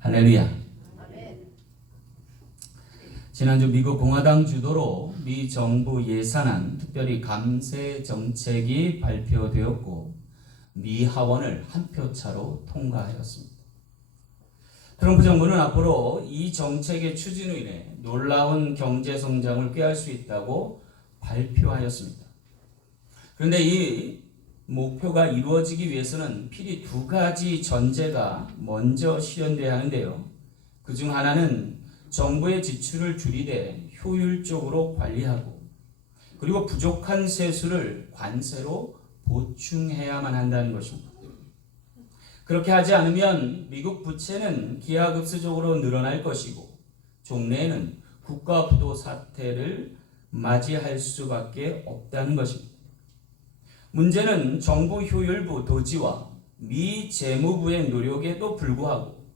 할렐루야. 지난주 미국 공화당 주도로 미 정부 예산안, 특별히 감세 정책이 발표되었고 미 하원을 한 표 차로 통과하였습니다. 트럼프 정부는 앞으로 이 정책의 추진으로 인해 놀라운 경제 성장을 꾀할 수 있다고 발표하였습니다. 그런데 이 목표가 이루어지기 위해서는 필히 두 가지 전제가 먼저 실현돼야 하는데요. 그중 하나는 정부의 지출을 줄이되 효율적으로 관리하고, 그리고 부족한 세수를 관세로 보충해야만 한다는 것입니다. 그렇게 하지 않으면 미국 부채는 기하급수적으로 늘어날 것이고 종래에는 국가 부도 사태를 맞이할 수밖에 없다는 것입니다. 문제는 정부 효율부 도지와 미 재무부의 노력에도 불구하고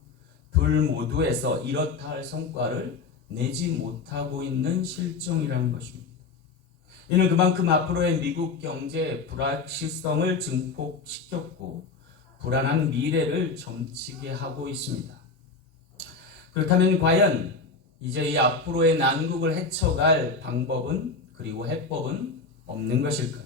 둘 모두에서 이렇다 할 성과를 내지 못하고 있는 실정이라는 것입니다. 이는 그만큼 앞으로의 미국 경제의 불확실성을 증폭시켰고 불안한 미래를 점치게 하고 있습니다. 그렇다면 과연 이제 이 앞으로의 난국을 헤쳐갈 방법은, 그리고 해법은 없는 것일까요?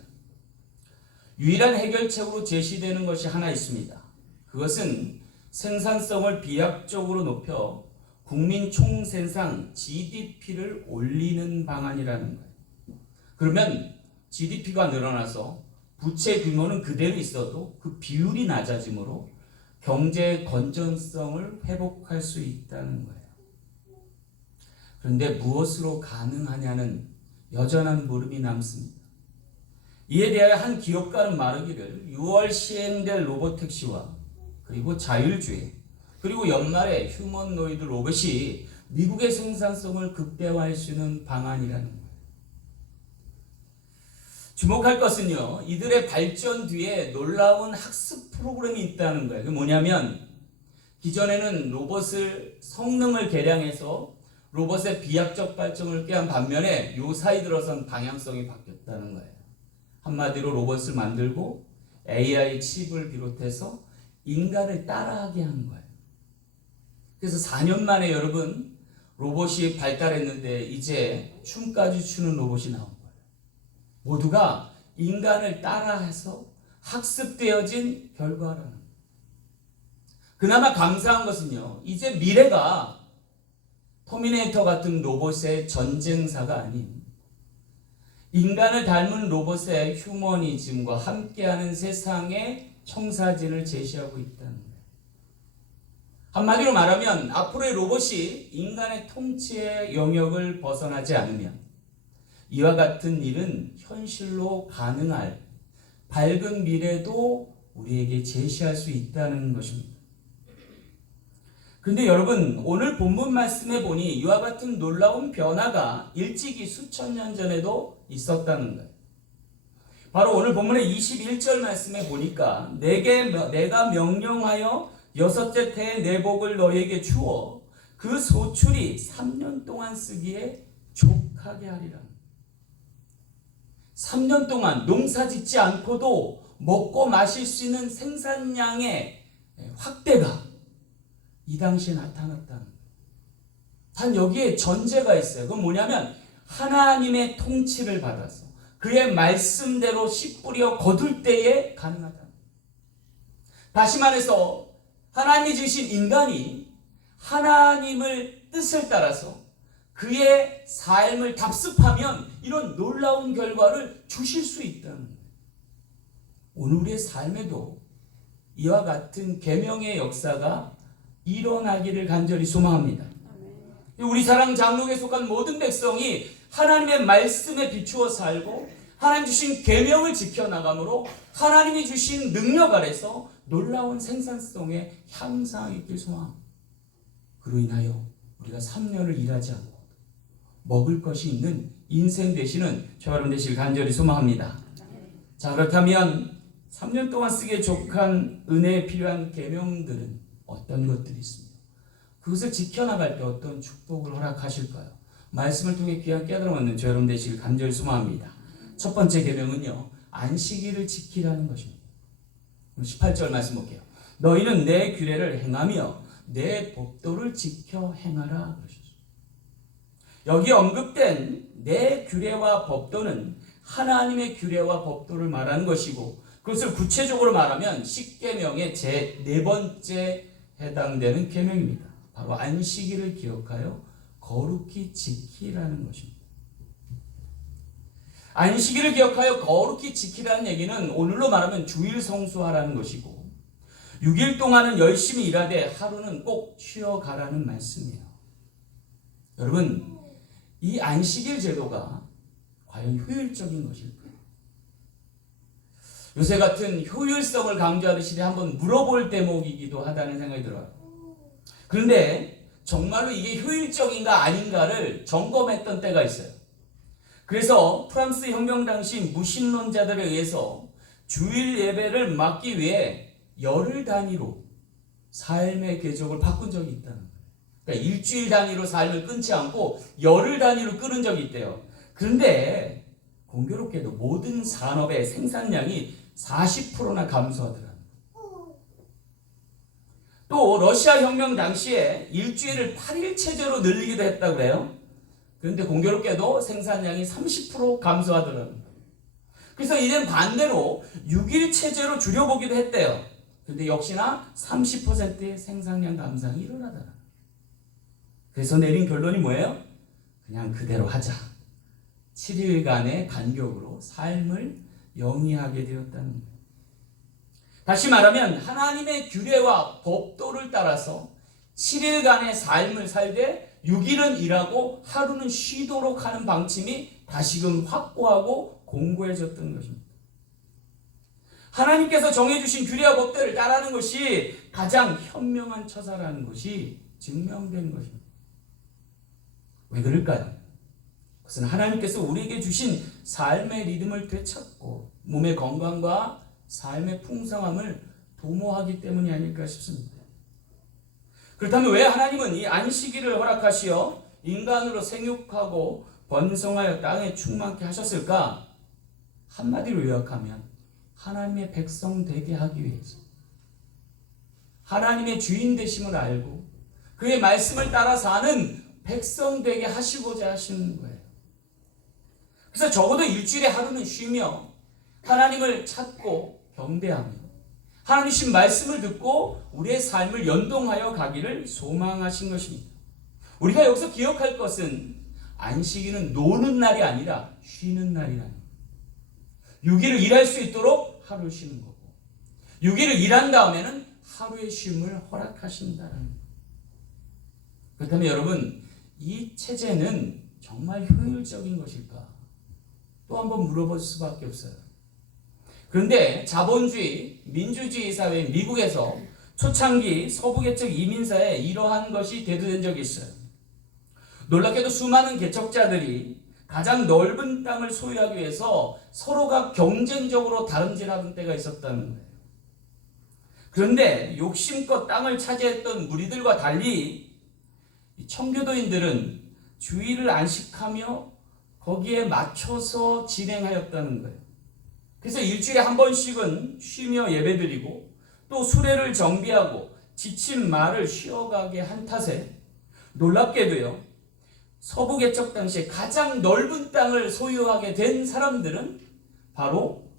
유일한 해결책으로 제시되는 것이 하나 있습니다. 그것은 생산성을 비약적으로 높여 국민 총생산 GDP를 올리는 방안이라는 거예요. 그러면 GDP가 늘어나서 부채 규모는 그대로 있어도 그 비율이 낮아지므로 경제 건전성을 회복할 수 있다는 거예요. 그런데 무엇으로 가능하냐는 여전한 물음이 남습니다. 이에 대하여 한 기업가는 말하기를 6월 시행될 로봇택시와 그리고 자율주행, 그리고 연말에 휴머노이드 로봇이 미국의 생산성을 극대화할 수 있는 방안이라는 거예요. 주목할 것은요, 이들의 발전 뒤에 놀라운 학습 프로그램이 있다는 거예요. 그게 뭐냐면 기존에는 로봇을 성능을 개량해서 로봇의 비약적 발전을 꾀한 반면에 요 사이 들어선 방향성이 바뀌었다는 거예요. 한마디로 로봇을 만들고 AI 칩을 비롯해서 인간을 따라하게 한 거예요. 그래서 4년 만에 여러분 로봇이 발달했는데 이제 춤까지 추는 로봇이 나온 거예요. 모두가 인간을 따라해서 학습되어진 결과라는 거예요. 그나마 감사한 것은요, 이제 미래가 터미네이터 같은 로봇의 전쟁사가 아닌 인간을 닮은 로봇의 휴머니즘과 함께하는 세상의 청사진을 제시하고 있다는 거예요. 한마디로 말하면 앞으로의 로봇이 인간의 통치의 영역을 벗어나지 않으면 이와 같은 일은 현실로 가능할 밝은 미래도 우리에게 제시할 수 있다는 것입니다. 그런데 여러분, 오늘 본문 말씀에 보니 이와 같은 놀라운 변화가 일찍이 수천 년 전에도 있었다는 거예요. 바로 오늘 본문의 21절 말씀에 보니까 내가 명령하여 여섯째 태에 내 복을 너희에게 주어 그 소출이 3년 동안 쓰기에 족하게 하리라. 3년 동안 농사 짓지 않고도 먹고 마실 수 있는 생산량의 확대가 이 당시에 나타났다는 거예요. 단 여기에 전제가 있어요. 그건 뭐냐면 하나님의 통치를 받아서 그의 말씀대로 씨 뿌려 거둘 때에 가능하다는 거예요. 다시 말해서 하나님이 지으신 인간이 하나님을 뜻을 따라서 그의 삶을 답습하면 이런 놀라운 결과를 주실 수 있다는 거예요. 오늘 우리의 삶에도 이와 같은 계명의 역사가 일어나기를 간절히 소망합니다. 우리 사랑 장로교에 속한 모든 백성이 하나님의 말씀에 비추어 살고 하나님 주신 계명을 지켜나가므로 하나님이 주신 능력 아래서 놀라운 생산성의 향상이 있길 소망합니다. 그로 인하여 우리가 3년을 일하지 않고 먹을 것이 있는 인생 되시는 저와 여러분 되시길 간절히 소망합니다. 자, 그렇다면 3년 동안 쓰기에 족한 은혜에 필요한 계명들은 어떤 것들이 있습니다. 그것을 지켜나갈 때 어떤 축복을 허락하실까요? 말씀을 통해 귀한 깨달음 얻는 저 여러분 되시길 간절히 소망합니다. 첫 번째 계명은요, 안식일을 지키라는 것입니다. 18절 말씀 볼게요. 너희는 내 규례를 행하며 내 법도를 지켜 행하라 그러셨어요. 여기 언급된 내 규례와 법도는 하나님의 규례와 법도를 말하는 것이고, 그것을 구체적으로 말하면 십계명의 제 4번째 해당되는 계명입니다. 바로 안식일을 기억하여 거룩히 지키라는 것입니다. 안식일을 기억하여 거룩히 지키라는 얘기는 오늘로 말하면 주일 성수하라는 것이고, 6일 동안은 열심히 일하되 하루는 꼭 쉬어가라는 말씀이에요. 여러분, 이 안식일 제도가 과연 효율적인 것일까요? 요새 같은 효율성을 강조하듯이 한번 물어볼 대목이기도 하다는 생각이 들어요. 그런데 정말로 이게 효율적인가 아닌가를 점검했던 때가 있어요. 그래서 프랑스 혁명 당시 무신론자들에 의해서 주일 예배를 막기 위해 열흘 단위로 삶의 궤적을 바꾼 적이 있다는 거예요. 그러니까 일주일 단위로 삶을 끊지 않고 열흘 단위로 끊은 적이 있대요. 그런데 공교롭게도 모든 산업의 생산량이 40%나 감소하더라고요. 또 러시아 혁명 당시에 일주일을 8일 체제로 늘리기도 했다고 그래요. 그런데 공교롭게도 생산량이 30% 감소하더라고요. 그래서 이젠 반대로 6일 체제로 줄여보기도 했대요. 그런데 역시나 30%의 생산량 감소가 일어나더라고요. 그래서 내린 결론이 뭐예요? 그냥 그대로 하자. 7일간의 간격으로 삶을 영위하게 되었다는 거예요. 다시 말하면 하나님의 규례와 법도를 따라서 7일간의 삶을 살되 6일은 일하고 하루는 쉬도록 하는 방침이 다시금 확고하고 공고해졌던 것입니다. 하나님께서 정해주신 규례와 법도를 따르는 것이 가장 현명한 처사라는 것이 증명된 것입니다. 왜 그럴까요? 그것은 하나님께서 우리에게 주신 삶의 리듬을 되찾고 몸의 건강과 삶의 풍성함을 도모하기 때문이 아닐까 싶습니다. 그렇다면 왜 하나님은 이 안식일을 허락하시어 인간으로 생육하고 번성하여 땅에 충만케 하셨을까? 한마디로 요약하면 하나님의 백성 되게 하기 위해서, 하나님의 주인 되심을 알고 그의 말씀을 따라 사는 백성 되게 하시고자 하시는 거예요. 그래서 적어도 일주일에 하루는 쉬며 하나님을 찾고 경배하며 하나님 주신 말씀을 듣고 우리의 삶을 연동하여 가기를 소망하신 것입니다. 우리가 여기서 기억할 것은 안식일은 노는 날이 아니라 쉬는 날이라는 거예요. 6일을 일할 수 있도록 하루 쉬는 거고, 6일을 일한 다음에는 하루의 쉼을 허락하신다는 거예요. 그렇다면 여러분, 이 체제는 정말 효율적인 것일까? 또 한번 물어볼 수밖에 없어요. 그런데 자본주의, 민주주의 사회 미국에서 초창기 서부개척 이민사에 이러한 것이 대두된 적이 있어요. 놀랍게도 수많은 개척자들이 가장 넓은 땅을 소유하기 위해서 서로가 경쟁적으로 다름질하던 때가 있었다는 거예요. 그런데 욕심껏 땅을 차지했던 무리들과 달리 청교도인들은 주일을 안식하며 거기에 맞춰서 진행하였다는 거예요. 그래서 일주일에 한 번씩은 쉬며 예배드리고 또 수레를 정비하고 지친 말을 쉬어가게 한 탓에 놀랍게도요, 서부 개척 당시에 가장 넓은 땅을 소유하게 된 사람들은 바로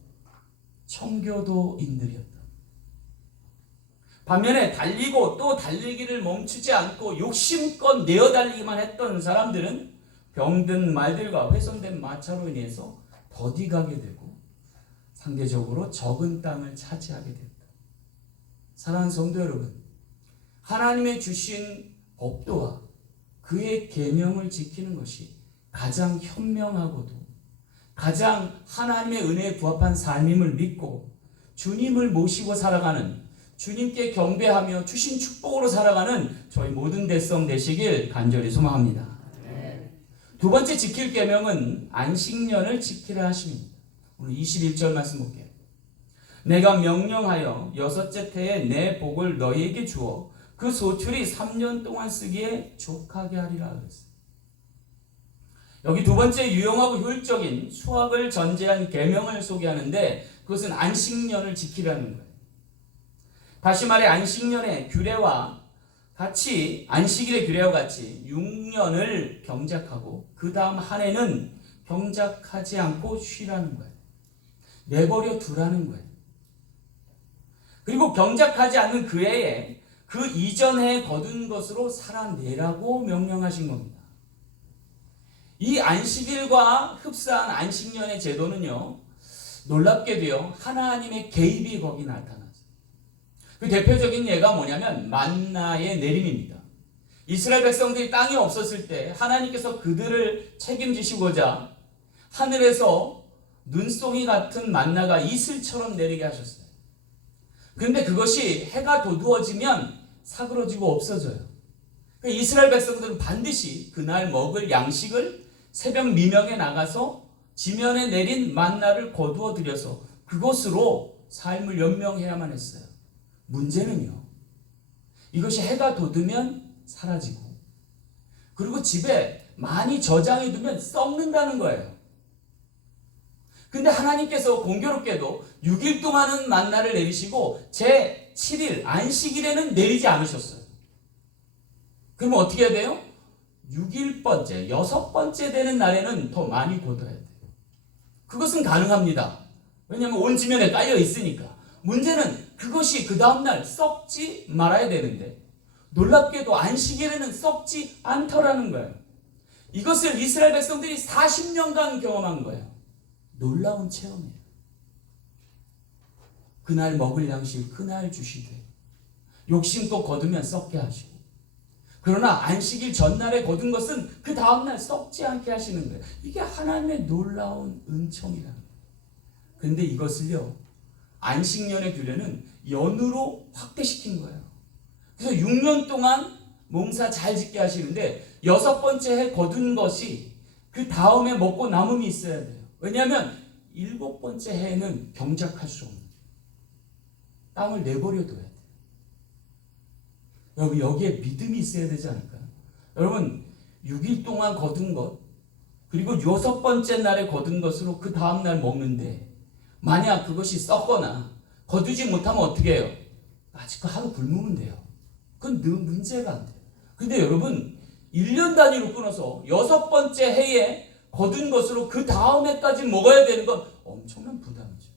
청교도인들이었다. 반면에 달리고 또 달리기를 멈추지 않고 욕심껏 내어달리기만 했던 사람들은 병든 말들과 훼손된 마차로 인해서 더디가게 되고 상대적으로 적은 땅을 차지하게 됐다. 사랑하는 성도 여러분, 하나님의 주신 법도와 그의 계명을 지키는 것이 가장 현명하고도 가장 하나님의 은혜에 부합한 삶임을 믿고 주님을 모시고 살아가는, 주님께 경배하며 주신 축복으로 살아가는 저희 모든 백성 되시길 간절히 소망합니다. 두 번째 지킬 계명은 안식년을 지키라 하심입니다. 오늘 21절 말씀 볼게요. 내가 명령하여 여섯째 태에 내 복을 너희에게 주어 그 소출이 3년 동안 쓰기에 족하게 하리라 그랬어요. 여기 두 번째 유용하고 효율적인 수학을 전제한 계명을 소개하는데 그것은 안식년을 지키라는 거예요. 다시 말해 안식년의 규례와 같이 안식일의 규례와 같이 6년을 경작하고 그 다음 한 해는 경작하지 않고 쉬라는 거예요. 내버려 두라는 거예요. 그리고 경작하지 않는 그 해에 그 이전 해에 거둔 것으로 살아내라고 명령하신 겁니다. 이 안식일과 흡사한 안식년의 제도는요, 놀랍게도요, 하나님의 개입이 거기 나타나죠. 그 대표적인 예가 뭐냐면 만나의 내림입니다. 이스라엘 백성들이 땅이 없었을 때 하나님께서 그들을 책임지시고자 하늘에서 눈송이 같은 만나가 이슬처럼 내리게 하셨어요. 그런데 그것이 해가 도두어지면 사그러지고 없어져요. 이스라엘 백성들은 반드시 그날 먹을 양식을 새벽 미명에 나가서 지면에 내린 만나를 거두어 들여서 그것으로 삶을 연명해야만 했어요. 문제는요, 이것이 해가 돋으면 사라지고 그리고 집에 많이 저장해 두면 썩는다는 거예요. 근데 하나님께서 공교롭게도 6일 동안은 만나를 내리시고 제 7일 안식일에는 내리지 않으셨어요. 그러면 어떻게 해야 돼요? 6일번째, 6번째 되는 날에는 더 많이 돋아야 돼요. 그것은 가능합니다. 왜냐하면 온 지면에 깔려 있으니까. 문제는 그것이 그 다음날 썩지 말아야 되는데 놀랍게도 안식일에는 썩지 않더라는 거예요. 이것을 이스라엘 백성들이 40년간 경험한 거예요. 놀라운 체험이에요. 그날 먹을 양식 그날 주시되 욕심껏 거두면 썩게 하시고 그러나 안식일 전날에 거둔 것은 그 다음날 썩지 않게 하시는 거예요. 이게 하나님의 놀라운 은총이라는 거예요. 그런데 이것을요, 안식년의 규례는 연으로 확대시킨 거예요. 그래서 6년 동안 농사 잘 짓게 하시는데 6번째 해 거둔 것이 그 다음에 먹고 남음이 있어야 돼요. 왜냐하면 7번째 해에는 경작할 수 없는 땅을 내버려 둬야 돼요. 여러분 여기에 믿음이 있어야 되지 않을까요? 여러분 6일 동안 거둔 것 그리고 6번째 날에 거둔 것으로 그 다음날 먹는데 만약 그것이 썩거나 거두지 못하면 어떻게 해요? 아직 하루 굶으면 돼요. 그건 늘 문제가 안 돼요. 근데 여러분 1년 단위로 끊어서 6번째 해에 거둔 것으로 그 다음 해까지 먹어야 되는 건 엄청난 부담이죠.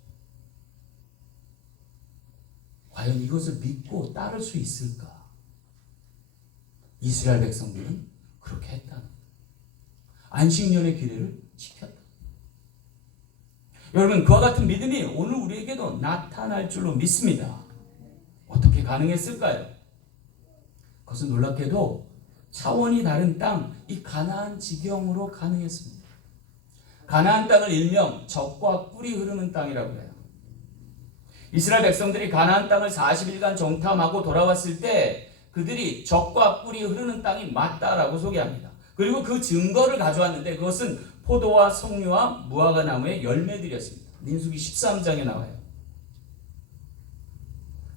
과연 이것을 믿고 따를 수 있을까? 이스라엘 백성들은 그렇게 했다는 거예요. 안식년의 규례를 지켰다. 여러분 그와 같은 믿음이 오늘 우리에게도 나타날 줄로 믿습니다. 어떻게 가능했을까요? 그것은 놀랍게도 차원이 다른 땅, 이 가나안 지경으로 가능했습니다. 가나안 땅을 일명 젖과 꿀이 흐르는 땅이라고 해요. 이스라엘 백성들이 가나안 땅을 40일간 정탐하고 돌아왔을 때 그들이 젖과 꿀이 흐르는 땅이 맞다라고 소개합니다. 그리고 그 증거를 가져왔는데 그것은 포도와 석류와 무화과 나무의 열매들이었습니다. 민수기 13장에 나와요.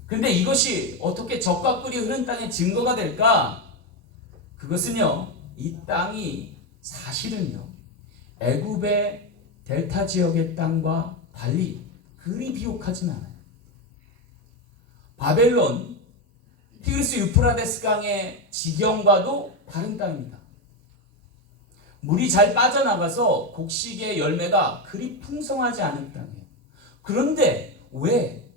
그런데 이것이 어떻게 젖과 꿀이 흐르는 땅의 증거가 될까? 그것은요, 이 땅이 사실은요, 애굽의 델타 지역의 땅과 달리 그리 비옥하진 않아요. 바벨론, 티그리스 유프라데스 강의 지경과도 다른 땅입니다. 물이 잘 빠져나가서 곡식의 열매가 그리 풍성하지 않은 땅이에요. 그런데 왜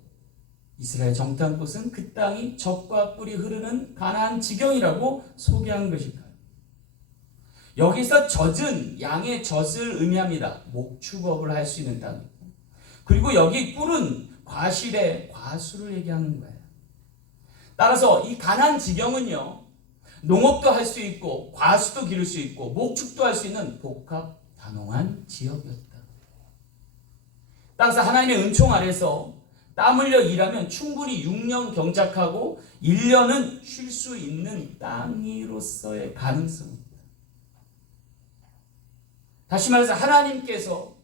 이스라엘 정탐꾼은 그 땅이 젖과 꿀이 흐르는 가나안 지경이라고 소개한 것일까요? 여기서 젖은 양의 젖을 의미합니다. 목축업을 할 수 있는 땅이고, 그리고 여기 꿀은 과실의 과수를 얘기하는 거예요. 따라서 이 가나안 지경은요, 농업도 할 수 있고 과수도 기를 수 있고 목축도 할 수 있는 복합 다농한 지역이었다. 따라서 하나님의 은총 아래서 땀 흘려 일하면 충분히 6년 경작하고 1년은 쉴 수 있는 땅으로서의 가능성입니다. 다시 말해서 하나님께서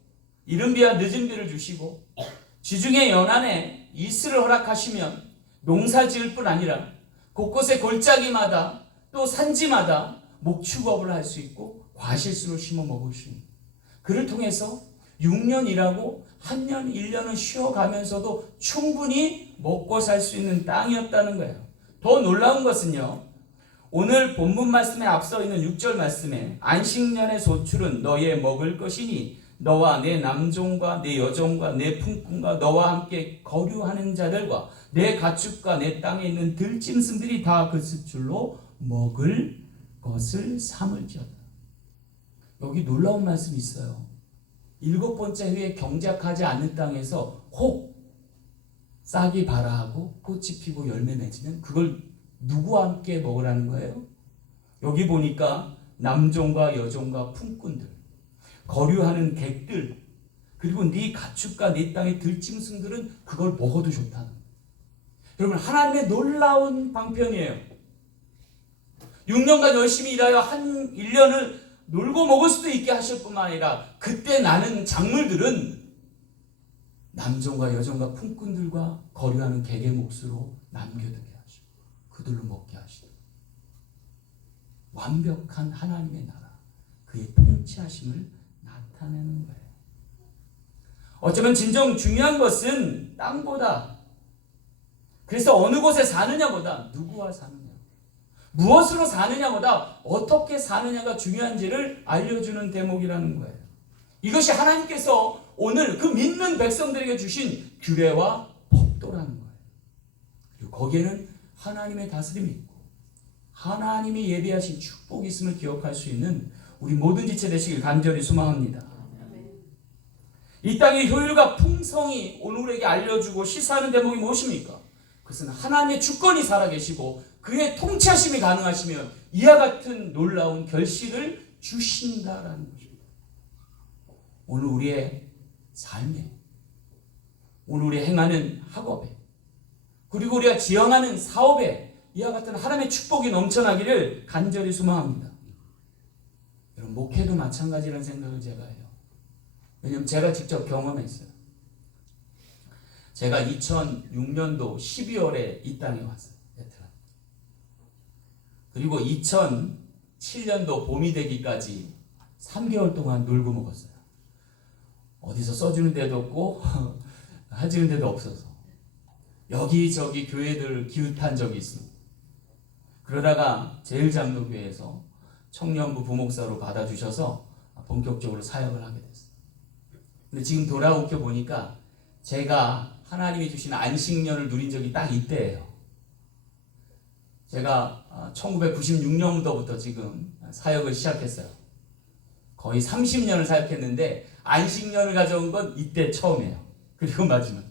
이른 비와 늦은 비를 주시고 지중해 연안에 이슬을 허락하시면 농사 지을 뿐 아니라 곳곳에 골짜기마다 또 산지마다 목축업을 할 수 있고 과실수로 심어 먹을 수 있는, 그를 통해서 6년 일하고 한 년, 1년은 쉬어가면서도 충분히 먹고 살 수 있는 땅이었다는 거예요. 더 놀라운 것은요, 오늘 본문 말씀에 앞서 있는 6절 말씀에 안식년의 소출은 너의 먹을 것이니 너와 내 남종과 내 여종과 내 품꾼과 너와 함께 거류하는 자들과 내 가축과 내 땅에 있는 들짐승들이 다 그 수출로 먹을 것을 삼을지어다. 여기 놀라운 말씀이 있어요. 7번째 해에 경작하지 않는 땅에서 혹 싹이 발아하고 꽃이 피고 열매 맺으면 그걸 누구와 함께 먹으라는 거예요? 여기 보니까 남종과 여종과 품꾼들, 거류하는 객들, 그리고 네 가축과 네 땅의 들짐승들은 그걸 먹어도 좋다는 거예요. 여러분, 하나님의 놀라운 방편이에요. 6년간 열심히 일하여 한 1년을 놀고 먹을 수도 있게 하실 뿐만 아니라 그때 나는 작물들은 남종과 여종과 품꾼들과 거류하는 객의 몫으로 남겨두게 하시고 그들로 먹게 하시고 완벽한 하나님의 나라, 그의 통치하심을 나타내는 거예요. 어쩌면 진정 중요한 것은 땅보다, 그래서 어느 곳에 사느냐보다 누구와 사느냐, 무엇으로 사느냐보다 어떻게 사느냐가 중요한지를 알려주는 대목이라는 거예요. 이것이 하나님께서 오늘 그 믿는 백성들에게 주신 규례와 법도라는 거예요. 그리고 거기에는 하나님의 다스림이 있고 하나님이 예비하신 축복이 있음을 기억할 수 있는 우리 모든 지체 되시길 간절히 소망합니다. 이 땅의 효율과 풍성이 오늘 우리에게 알려주고 시사하는 대목이 무엇입니까? 그것은 하나님의 주권이 살아계시고 그의 통치하심이 가능하시며 이와 같은 놀라운 결실을 주신다라는 것입니다. 오늘 우리의 삶에, 오늘 우리 행하는 학업에, 그리고 우리가 지향하는 사업에 이와 같은 하나님의 축복이 넘쳐나기를 간절히 소망합니다. 여러분, 목회도 마찬가지라는 생각을 제가 해요. 왜냐하면 제가 직접 경험했어요. 제가 2006년도 12월에 이 땅에 왔어요. 베트남. 그리고 2007년도 봄이 되기까지 3개월 동안 놀고 먹었어요. 어디서 써주는 데도 없고 해주는 데도 없어서 여기저기 교회들 기웃한 적이 있습니다. 그러다가 제일장로교회에서 청년부 부목사로 받아주셔서 본격적으로 사역을 하게 됐어요. 근데 지금 돌아오켜 보니까 제가 하나님이 주신 안식년을 누린 적이 딱 이때예요. 제가 1996년도부터 지금 사역을 시작했어요. 거의 30년을 사역했는데 안식년을 가져온 건 이때 처음이에요. 그리고 마지막.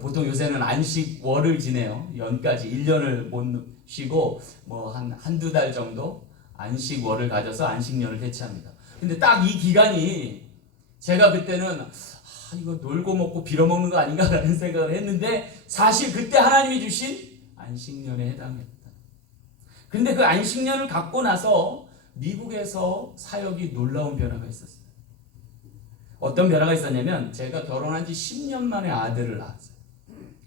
보통 요새는 안식월을 지내요. 연까지 1년을 못 쉬고 뭐 한두 달 정도 안식월을 가져서 안식년을 대체합니다. 근데 딱 이 기간이 제가 그때는 이거 놀고 먹고 빌어먹는 거 아닌가라는 생각을 했는데 사실 그때 하나님이 주신 안식년에 해당했다. 근데 그 안식년을 갖고 나서 미국에서 사역이 놀라운 변화가 있었어요. 어떤 변화가 있었냐면 제가 결혼한 지 10년 만에 아들을 낳았어요.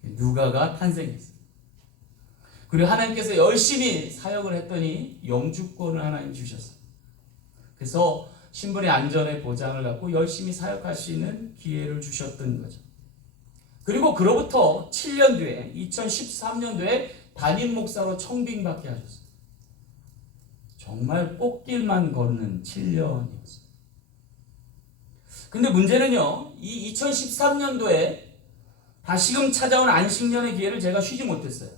누가가 탄생했어요. 그리고 하나님께서 열심히 사역을 했더니 영주권을 하나님 주셨어요. 그래서 신분의 안전의 보장을 갖고 열심히 사역할 수 있는 기회를 주셨던 거죠. 그리고 그로부터 7년 뒤에 2013년도에 담임 목사로 청빙받게 하셨어요. 정말 꽃길만 걷는 7년이었어요. 근데 문제는요, 이 2013년도에 다시금 찾아온 안식년의 기회를 제가 쉬지 못했어요.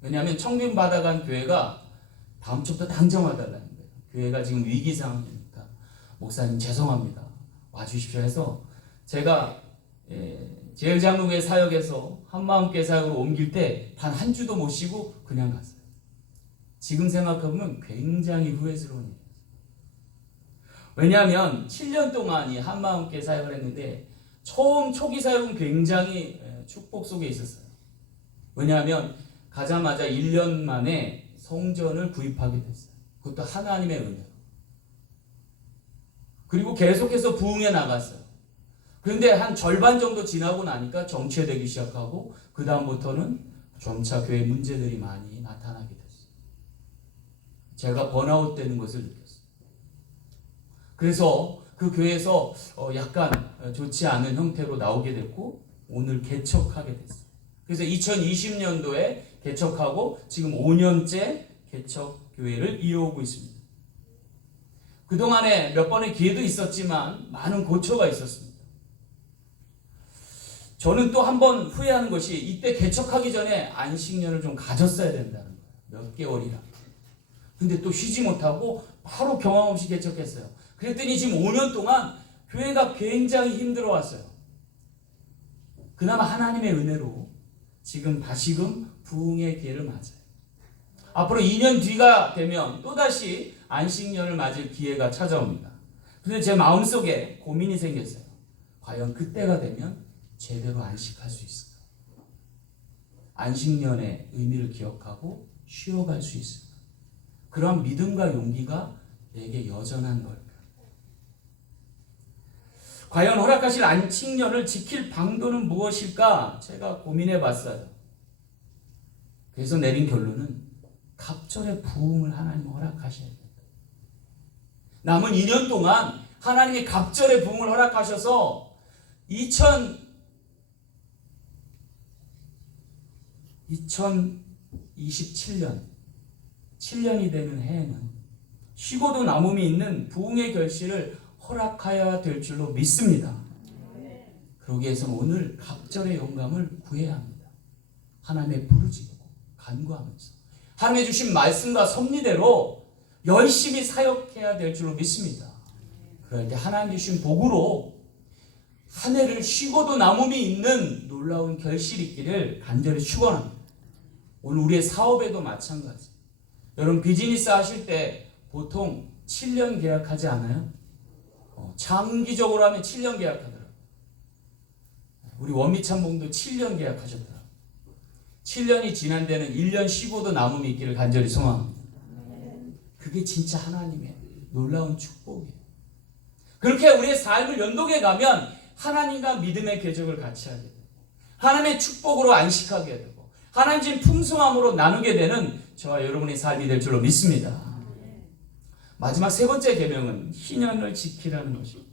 왜냐하면 청빙받아간 교회가 다음 주부터 당장 와달라는 거예요. 교회가 지금 위기 상황이니까 목사님 죄송합니다. 와주십시오 해서 제가 제일장로교회 사역에서 한마음교회 사역으로 옮길 때 단 한 주도 못 쉬고 그냥 갔어요. 지금 생각해보면 굉장히 후회스러운 일이에요. 왜냐하면 7년 동안 이 한마음교회 사역을 했는데 처음 초기 사역은 굉장히 축복 속에 있었어요. 왜냐하면 가자마자 1년 만에 성전을 구입하게 됐어요. 그것도 하나님의 은혜로. 그리고 계속해서 부흥해 나갔어요. 그런데 한 절반 정도 지나고 나니까 정체되기 시작하고 그 다음부터는 점차 교회 문제들이 많이 나타나게 됐어요. 제가 번아웃 되는 것을 느꼈어요. 그래서 그 교회에서 약간 좋지 않은 형태로 나오게 됐고 오늘 개척하게 됐어요. 그래서 2020년도에 개척하고 지금 5년째 개척교회를 이어오고 있습니다. 그동안에 몇 번의 기회도 있었지만 많은 고초가 있었습니다. 저는 또 한 번 후회하는 것이 이때 개척하기 전에 안식년을 좀 가졌어야 된다는 거예요. 몇 개월이라. 근데 또 쉬지 못하고 바로 경험 없이 개척했어요. 그랬더니 지금 5년 동안 교회가 굉장히 힘들어 왔어요. 그나마 하나님의 은혜로 지금 다시금 부흥의 기회를 맞아요. 앞으로 2년 뒤가 되면 또다시 안식년을 맞을 기회가 찾아옵니다. 그런데 제 마음속에 고민이 생겼어요. 과연 그때가 되면 제대로 안식할 수 있을까? 안식년의 의미를 기억하고 쉬어갈 수 있을까? 그런 믿음과 용기가 내게 여전한 걸까? 과연 허락하실 안식년을 지킬 방도는 무엇일까? 제가 고민해 봤어요. 그래서 내린 결론은 갑절의 부흥을 하나님 허락하셔야 된다. 남은 2년 동안 하나님이 갑절의 부흥을 허락하셔서 2027년 7년이 되는 해에는 쉬고도 남음이 있는 부흥의 결실을 허락하여야 될 줄로 믿습니다. 그러기 위해서는 오늘 갑절의 영감을 구해야 합니다. 하나님의 부르짖고 간구하면서 하나님의 주신 말씀과 섭리대로 열심히 사역해야 될 줄로 믿습니다. 그럴 때 하나님 주신 복으로 한 해를 쉬고도 남음이 있는 놀라운 결실이 있기를 간절히 축원합니다. 오늘 우리의 사업에도 마찬가지. 여러분 비즈니스 하실 때 보통 7년 계약하지 않아요? 장기적으로 하면 7년 계약하더라고요. 우리 원미참봉도 7년 계약하셨더라고요. 7년이 지난 데는 1년 쉬고도 남음이 있기를 간절히 소망합니다. 그게 진짜 하나님의 놀라운 축복이에요. 그렇게 우리의 삶을 연동해 가면 하나님과 믿음의 궤적을 같이 하게 되고 하나님의 축복으로 안식하게 되고 하나님 진 풍성함으로 나누게 되는 저와 여러분의 삶이 될 줄로 믿습니다. 마지막 세 번째 계명은 희년을 지키라는 것입니다.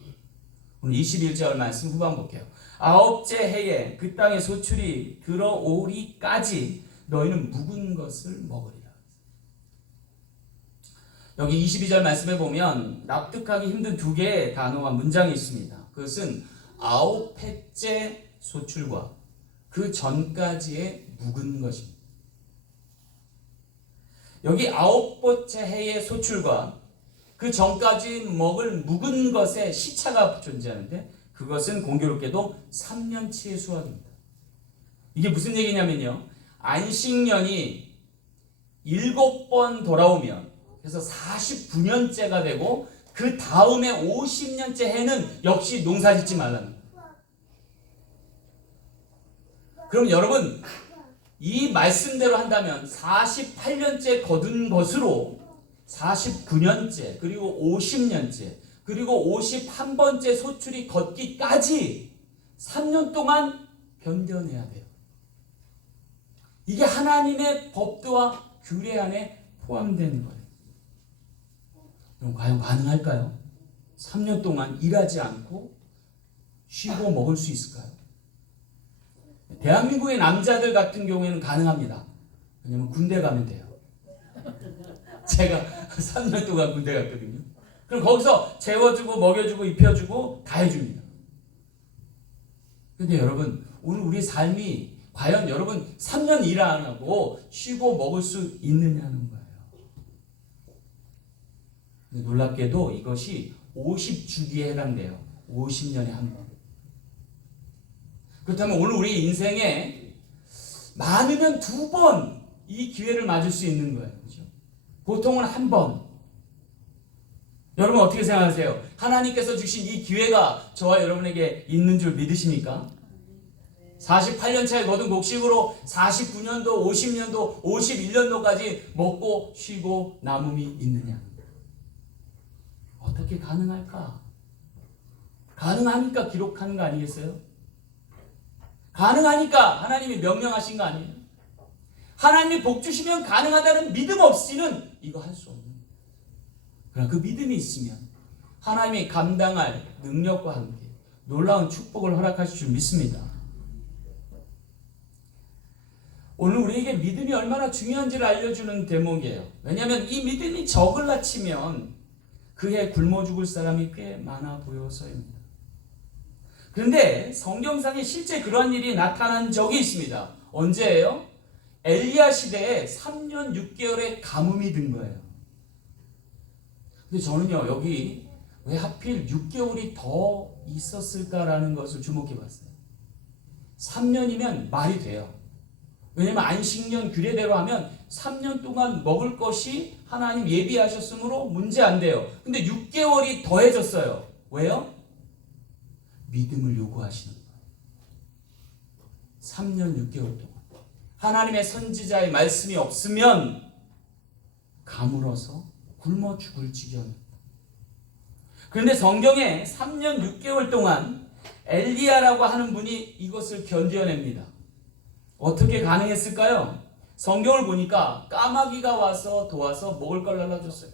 오늘 21절 말씀 후반 볼게요. 아홉째 해에 그 땅의 소출이 들어오리까지 너희는 묵은 것을 먹으리라. 여기 22절 말씀에 보면 납득하기 힘든 두 개의 단어와 문장이 있습니다. 그것은 아홉 해째 소출과 그 전까지의 묵은 것입니다. 여기 아홉 번째 해의 소출과 그 전까지 먹을 묵은 것의 시차가 존재하는데 그것은 공교롭게도 3년치의 수확입니다. 이게 무슨 얘기냐면요. 안식년이 7번 돌아오면 그래서 49년째가 되고 그 다음에 50년째 해는 역시 농사 짓지 말라는 거예요. 그럼 여러분 이 말씀대로 한다면 48년째 거둔 것으로 49년째 그리고 50년째 그리고 51번째 소출이 걷기까지 3년 동안 견뎌내야 돼요. 이게 하나님의 법도와 규례 안에 포함된 거예요. 그럼 과연 가능할까요? 3년 동안 일하지 않고 쉬고 먹을 수 있을까요? 대한민국의 남자들 같은 경우에는 가능합니다. 왜냐면 군대 가면 돼요. 제가 3년 동안 군대 갔거든요. 그럼 거기서 재워주고 먹여주고 입혀주고 다 해줍니다. 근데 여러분 오늘 우리 삶이 과연 여러분 3년 일 안 하고 쉬고 먹을 수 있느냐는 거예요. 근데 놀랍게도 이것이 50주기에 해당돼요. 50년에 한 번. 그렇다면 오늘 우리 인생에 많으면 2번 이 기회를 맞을 수 있는 거예요. 그렇죠? 보통은 한 번. 여러분 어떻게 생각하세요? 하나님께서 주신 이 기회가 저와 여러분에게 있는 줄 믿으십니까? 48년 차에 거둔 곡식으로 49년도, 50년도, 51년도까지 먹고 쉬고 남음이 있느냐? 어떻게 가능할까? 가능하니까 기록하는 거 아니겠어요? 가능하니까 하나님이 명령하신 거 아니에요? 하나님이 복 주시면 가능하다는 믿음 없이는 이거 할 수 없는 거예요. 그러나 그 믿음이 있으면 하나님이 감당할 능력과 함께 놀라운 축복을 허락하실 줄 믿습니다. 오늘 우리에게 믿음이 얼마나 중요한지를 알려주는 대목이에요. 왜냐하면 이 믿음이 적을 낳치면 그해 굶어 죽을 사람이 꽤 많아 보여서입니다. 그런데 성경상에 실제 그런 일이 나타난 적이 있습니다. 언제예요? 엘리야 시대에 3년 6개월의 가뭄이 든 거예요. 근데 저는요, 여기 왜 하필 6개월이 더 있었을까라는 것을 주목해 봤어요. 3년이면 말이 돼요. 왜냐면 안식년 규례대로 하면 3년 동안 먹을 것이 하나님 예비하셨으므로 문제 안 돼요. 근데 6개월이 더해졌어요. 왜요? 믿음을 요구하시는 거예요. 3년 6개월 동안 하나님의 선지자의 말씀이 없으면 가물어서 굶어 죽을 지경입니다. 그런데 성경에 3년 6개월 동안 엘리야라고 하는 분이 이것을 견뎌냅니다. 어떻게 가능했을까요? 성경을 보니까 까마귀가 와서 도와서 먹을 걸 날라줬어요.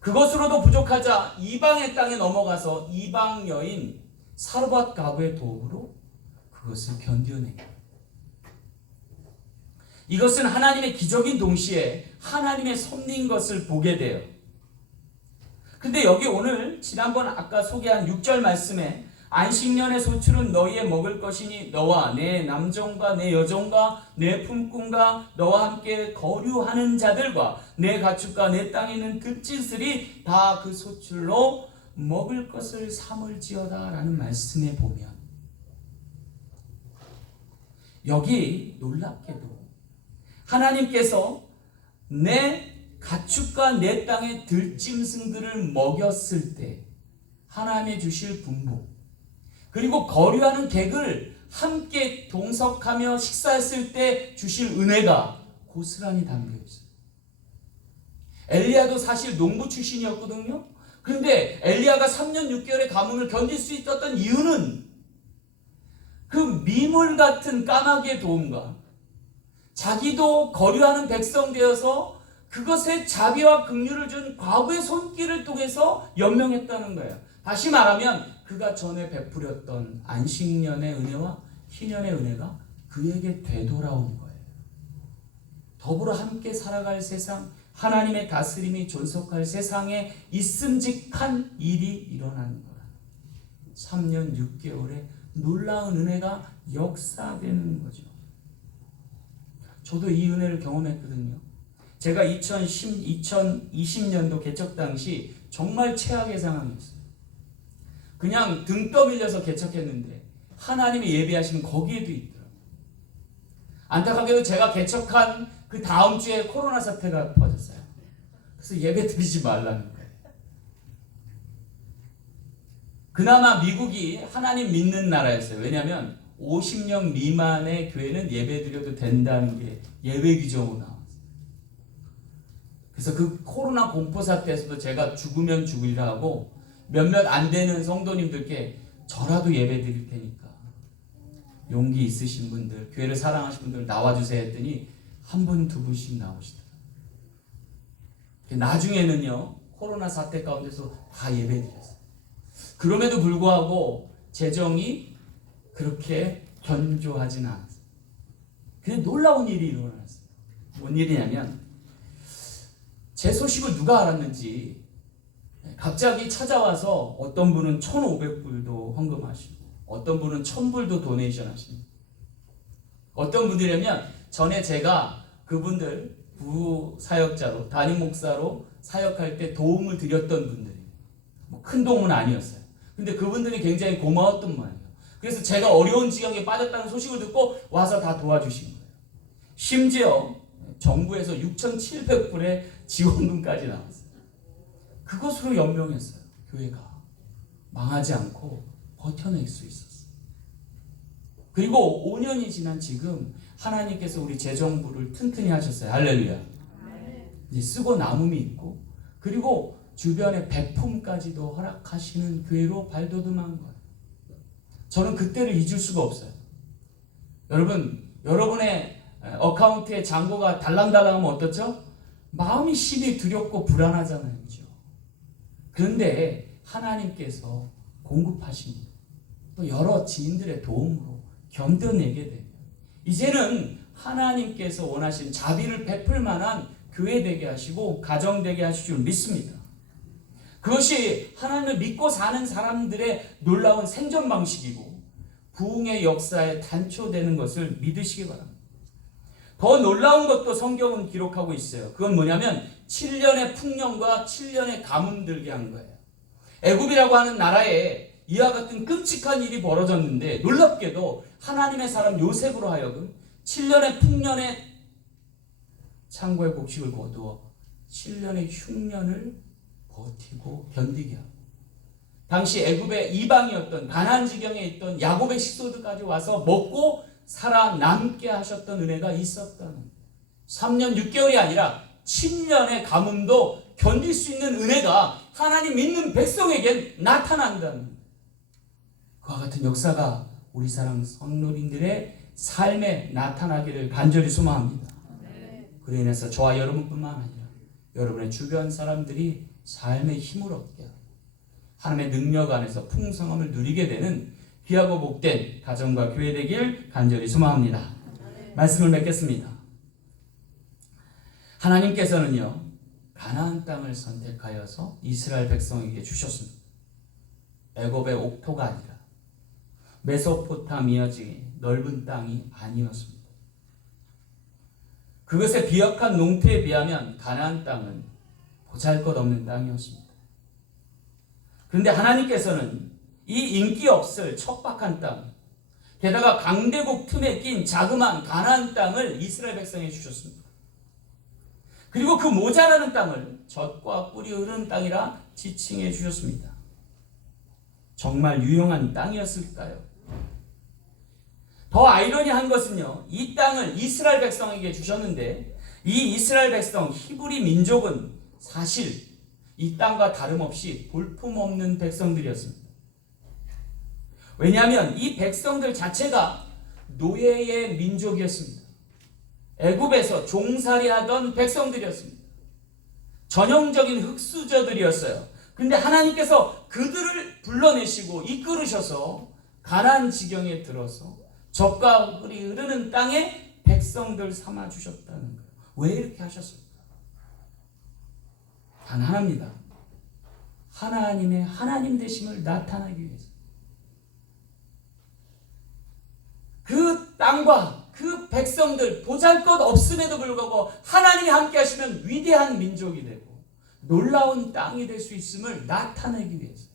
그것으로도 부족하자 이방의 땅에 넘어가서 이방 여인 사르밧 가부의 도움으로 그것을 견뎌내요. 이것은 하나님의 기적인 동시에 하나님의 섭리인 것을 보게 돼요. 근데 여기 오늘 지난번 아까 소개한 6절 말씀에 안식년의 소출은 너희의 먹을 것이니 너와 내 남종과 내 여종과 내 품꾼과 너와 함께 거류하는 자들과 내 가축과 내 땅에 있는 들짐승이 다 그 소출로 먹을 것을 삼을지어다 라는 말씀에 보면 여기 놀랍게도 하나님께서 내 가축과 내 땅의 들짐승들을 먹였을 때 하나님이 주실 분복, 그리고 거류하는 객을 함께 동석하며 식사했을 때 주실 은혜가 고스란히 담겨 있어요. 엘리야도 사실 농부 출신이었거든요. 그런데 엘리야가 3년 6개월의 가뭄을 견딜 수 있었던 이유는 그 미물 같은 까마귀의 도움과 자기도 거류하는 백성 되어서 그것에 자비와 긍휼을 준 과부의 손길을 통해서 연명했다는 거예요. 다시 말하면 그가 전에 베풀었던 안식년의 은혜와 희년의 은혜가 그에게 되돌아온 거예요. 더불어 함께 살아갈 세상, 하나님의 다스림이 존속할 세상에 있음직한 일이 일어나는 거라. 3년 6개월의 놀라운 은혜가 역사되는 거죠. 저도 이 은혜를 경험했거든요. 제가 2020년도 개척 당시 정말 최악의 상황이었어요. 그냥 등 떠밀려서 개척했는데 하나님이 예비하시는 거기에도 있더라고요. 안타깝게도 제가 개척한 그 다음 주에 코로나 사태가 퍼졌어요. 그래서 예배 드리지 말라는 거예요. 그나마 미국이 하나님 믿는 나라였어요. 왜냐하면 50명 미만의 교회는 예배 드려도 된다는 게 예외 규정으로 나왔어요. 그래서 그 코로나 공포 사태에서도 제가 죽으면 죽으리라 하고 몇몇 안 되는 성도님들께 저라도 예배 드릴 테니까 용기 있으신 분들, 교회를 사랑하시는 분들 나와주세요 했더니 한 분, 두 분씩 나오시더라고요. 나중에는요, 코로나 사태 가운데서 다 예배 드렸어요. 그럼에도 불구하고 재정이 그렇게 견조하지는 않았어요. 근데 놀라운 일이 일어났어요. 뭔 일이냐면 제 소식을 누가 알았는지 갑자기 찾아와서 어떤 분은 1,500불도 헌금하시고 어떤 분은 1,000불도 도네이션 하십니다. 어떤 분들이냐면 전에 제가 그분들 부사역자로 담임 목사로 사역할 때 도움을 드렸던 분들이에요. 큰 도움은 아니었어요. 근데 그분들이 굉장히 고마웠던 모양이에요. 그래서 제가 어려운 지경에 빠졌다는 소식을 듣고 와서 다 도와주신 거예요. 심지어 정부에서 6,700불의 지원금까지 나왔어요. 그것으로 연명했어요. 교회가 망하지 않고 버텨낼 수 있었어요. 그리고 5년이 지난 지금 하나님께서 우리 재정부를 튼튼히 하셨어요. 할렐루야. 이제 쓰고 남음이 있고 그리고 주변에 배품까지도 허락하시는 교회로 발돋움한 거예요. 저는 그때를 잊을 수가 없어요. 여러분의 어카운트에 잔고가 달랑달랑하면 어떻죠? 마음이 심히 두렵고 불안하잖아요. 그렇죠? 그런데 하나님께서 공급하십니다. 또 여러 지인들의 도움으로 견뎌내게 되면 이제는 하나님께서 원하시는 자비를 베풀 만한 교회 되게 하시고 가정 되게 하실 줄 믿습니다. 그것이 하나님을 믿고 사는 사람들의 놀라운 생존 방식이고 부흥의 역사에 단초되는 것을 믿으시기 바랍니다. 더 놀라운 것도 성경은 기록하고 있어요. 그건 뭐냐면 7년의 풍년과 7년의 가뭄 들게 한 거예요. 애굽이라고 하는 나라에 이와 같은 끔찍한 일이 벌어졌는데 놀랍게도 하나님의 사람 요셉으로 하여금 7년의 풍년에 창고의 곡식을 거두어 7년의 흉년을 버티고 견디게 하고 당시 애굽의 이방이었던 가나안 지경에 있던 야곱의 식소들까지 와서 먹고 살아남게 하셨던 은혜가 있었다는 3년 6개월이 아니라 7년의 가뭄도 견딜 수 있는 은혜가 하나님 믿는 백성에겐 나타난다는 그와 같은 역사가 우리 사랑 성도님들의 삶에 나타나기를 간절히 소망합니다. 그로 인해서 저와 여러분뿐만 아니라 여러분의 주변 사람들이 삶의 힘을 얻게 하고 하나님의 능력 안에서 풍성함을 누리게 되는 귀하고 복된 가정과 교회 되길 간절히 소망합니다. 말씀을 맺겠습니다. 하나님께서는요 가나안 땅을 선택하여서 이스라엘 백성에게 주셨습니다. 애굽의 옥토가 아니라 메소포타미아지 넓은 땅이 아니었습니다. 그것의 비약한 농토에 비하면 가나안 땅은 보잘것없는 땅이었습니다. 그런데 하나님께서는 이 인기 없을 척박한 땅, 게다가 강대국 틈에 낀 자그마한 가나안 땅을 이스라엘 백성에게 주셨습니다. 그리고 그 모자라는 땅을 젖과 꿀이 흐르는 땅이라 지칭해 주셨습니다. 정말 유용한 땅이었을까요? 더 아이러니한 것은요, 이 땅을 이스라엘 백성에게 주셨는데 이 이스라엘 백성 히브리 민족은 사실 이 땅과 다름없이 볼품없는 백성들이었습니다. 왜냐하면 이 백성들 자체가 노예의 민족이었습니다. 애굽에서 종살이하던 백성들이었습니다. 전형적인 흙수저들이었어요. 그런데 하나님께서 그들을 불러내시고 이끌으셔서 가나안 지경에 들어서 젖과 꿀이 흐르는 땅에 백성들 삼아 주셨다는 거예요. 왜 이렇게 하셨습니까? 단 하나입니다. 하나님의 하나님 되심을 나타나기 위해서. 그 땅과 그 백성들 보잘것 없음에도 불구하고 하나님이 함께 하시면 위대한 민족이 되고 놀라운 땅이 될 수 있음을 나타내기 위해서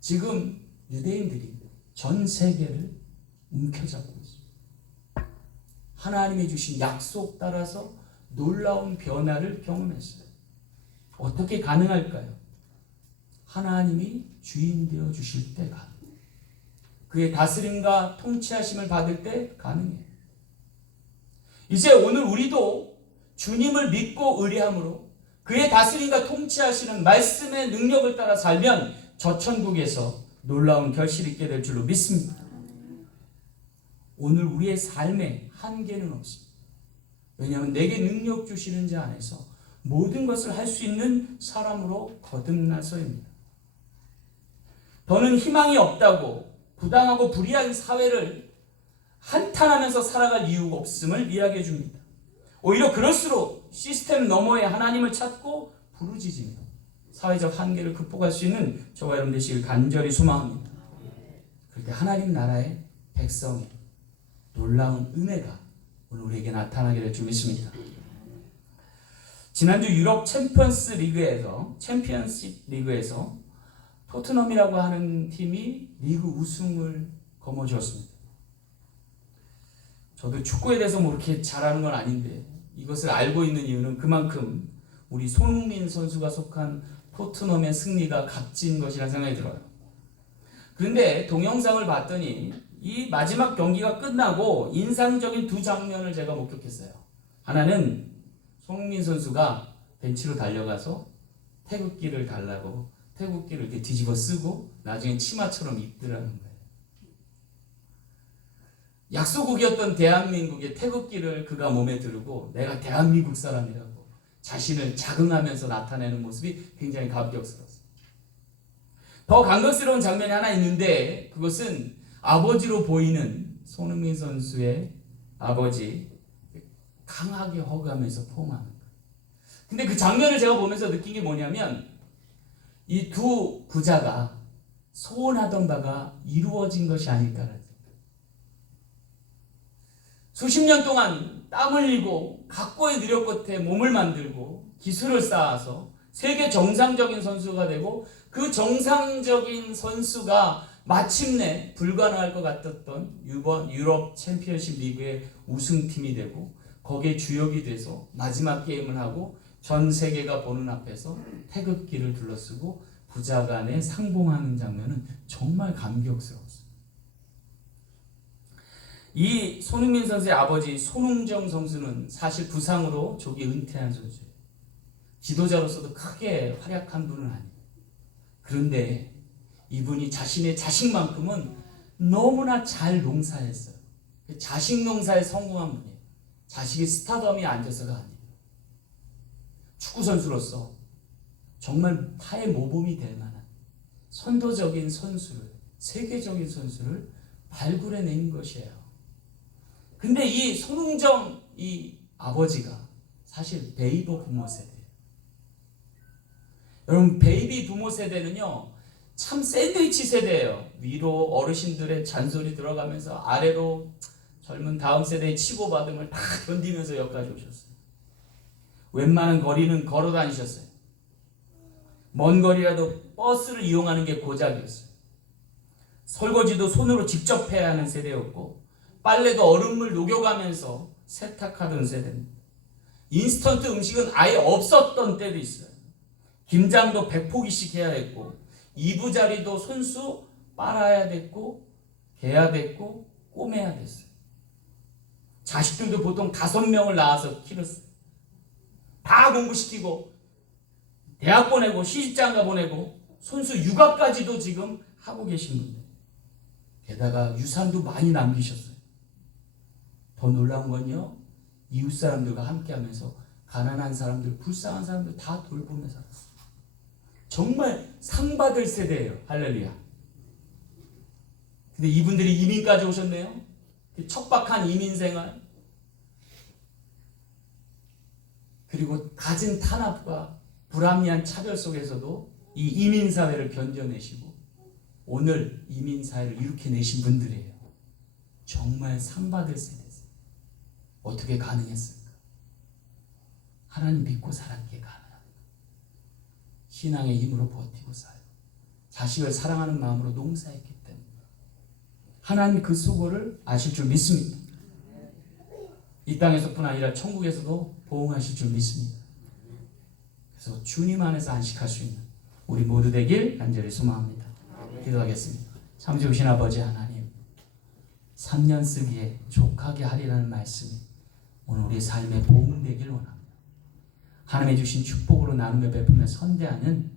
지금 유대인들이 전 세계를 움켜잡고 있습니다. 하나님이 주신 약속 따라서 놀라운 변화를 경험했어요. 어떻게 가능할까요? 하나님이 주인 되어 주실 때 가능해요. 그의 다스림과 통치하심을 받을 때 가능해요. 이제 오늘 우리도 주님을 믿고 의뢰함으로 그의 다스림과 통치하시는 말씀의 능력을 따라 살면 저 천국에서 놀라운 결실이 있게 될 줄로 믿습니다. 오늘 우리의 삶에 한계는 없습니다. 왜냐하면 내게 능력 주시는 자 안에서 모든 것을 할 수 있는 사람으로 거듭나서입니다. 더는 희망이 없다고 부당하고 불의한 사회를 한탄하면서 살아갈 이유가 없음을 이야기해 줍니다. 오히려 그럴수록 시스템 너머에 하나님을 찾고 부르짖으며 사회적 한계를 극복할 수 있는 저와 여러분 되시길 간절히 소망합니다. 그렇게 하나님 나라의 백성의 놀라운 은혜가 오늘 우리에게 나타나게 될 줄 믿습니다. 지난주 유럽 챔피언십 리그에서 토트넘이라고 하는 팀이 리그 우승을 거머쥐었습니다. 저도 축구에 대해서 뭐 그렇게 잘하는 건 아닌데 이것을 알고 있는 이유는 그만큼 우리 손흥민 선수가 속한 토트넘의 승리가 값진 것이라는 생각이 들어요. 그런데 동영상을 봤더니 이 마지막 경기가 끝나고 인상적인 두 장면을 제가 목격했어요. 하나는 손흥민 선수가 벤치로 달려가서 태극기를 달라고 태극기를 이렇게 뒤집어 쓰고 나중에 치마처럼 입더라는 거예요. 약소국이었던 대한민국의 태극기를 그가 몸에 두르고 내가 대한민국 사람이라고 자신을 자긍하면서 나타내는 모습이 굉장히 감격스러웠어요. 더 감격스러운 장면이 하나 있는데 그것은 아버지로 보이는 손흥민 선수의 아버지 강하게 허가하면서 포옹하는 거예요. 근데 그 장면을 제가 보면서 느낀 게 뭐냐면 이 두 부자가 소원하던 바가 이루어진 것이 아닐까라는 생각. 수십 년 동안 땀 흘리고 각고의 노력 끝에 몸을 만들고 기술을 쌓아서 세계 정상적인 선수가 되고 그 정상적인 선수가 마침내 불가능할 것 같았던 유럽 챔피언십 리그의 우승팀이 되고 거기에 주역이 돼서 마지막 게임을 하고 전 세계가 보는 앞에서 태극기를 둘러쓰고 부자 간에 상봉하는 장면은 정말 감격스러웠어요. 이 손흥민 선수의 아버지 손흥정 선수는 사실 부상으로 조기 은퇴한 선수예요. 지도자로서도 크게 활약한 분은 아니에요. 그런데 이분이 자신의 자식만큼은 너무나 잘 농사했어요. 자식 농사에 성공한 분이에요. 자식이 스타덤에 앉아서가 아니에요. 축구선수로서 정말 타의 모범이 될 만한 선도적인 선수를, 세계적인 선수를 발굴해낸 것이에요. 근데 이 손흥정 이 아버지가 사실 베이비 부모 세대예요. 여러분, 베이비 부모 세대는요 참 샌드위치 세대예요. 위로 어르신들의 잔소리 들어가면서 아래로 젊은 다음 세대의 치고받음을 다 견디면서 여기까지 오셨어요. 웬만한 거리는 걸어 다니셨어요. 먼 거리라도 버스를 이용하는 게 고작이었어요. 설거지도 손으로 직접 해야 하는 세대였고 빨래도 얼음물 녹여가면서 세탁하던 세대입니다. 인스턴트 음식은 아예 없었던 때도 있어요. 김장도 100포기씩 해야 했고 이부자리도 손수 빨아야 됐고 개야 됐고 꼬매야 됐어요. 자식들도 보통 5명을 낳아서 키웠어요. 다 공부시키고 대학 보내고 시집장가 보내고 손수 육아까지도 지금 하고 계신 분들. 게다가 유산도 많이 남기셨어요. 더 놀라운 건요, 이웃 사람들과 함께하면서 가난한 사람들, 불쌍한 사람들 다 돌보면서 살았어요. 정말 상 받을 세대예요. 할렐루야. 근데 이분들이 이민까지 오셨네요. 척박한 이민 생활, 그리고 갖은 탄압과 불합리한 차별 속에서도 이 이민 사회를 견뎌내시고 오늘 이민 사회를 일으켜내신 분들이에요. 정말 상 받을 세대세요. 어떻게 가능했을까? 하나님 믿고 살았기에 가능합니다. 신앙의 힘으로 버티고 살고 자식을 사랑하는 마음으로 농사했기 때문에 하나님 그 수고를 아실 줄 믿습니다. 이 땅에서뿐 아니라 천국에서도 보응하실 줄 믿습니다. 그래서 주님 안에서 안식할 수 있는 우리 모두 되길 간절히 소망합니다. 기도하겠습니다. 참 좋으신 아버지 하나님, 3년 쓰기에 족하게 하리라는 말씀이 오늘 우리의 삶에 보응되길 원합니다. 하나님의 주신 축복으로 나누며 베풀며 선대하는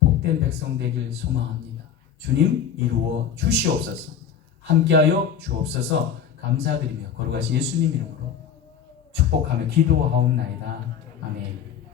복된 백성 되길 소망합니다. 주님 이루어 주시옵소서. 함께하여 주옵소서. 감사드리며 거룩하신 예수님 이름으로 축복하며 기도하옵나이다. 아멘.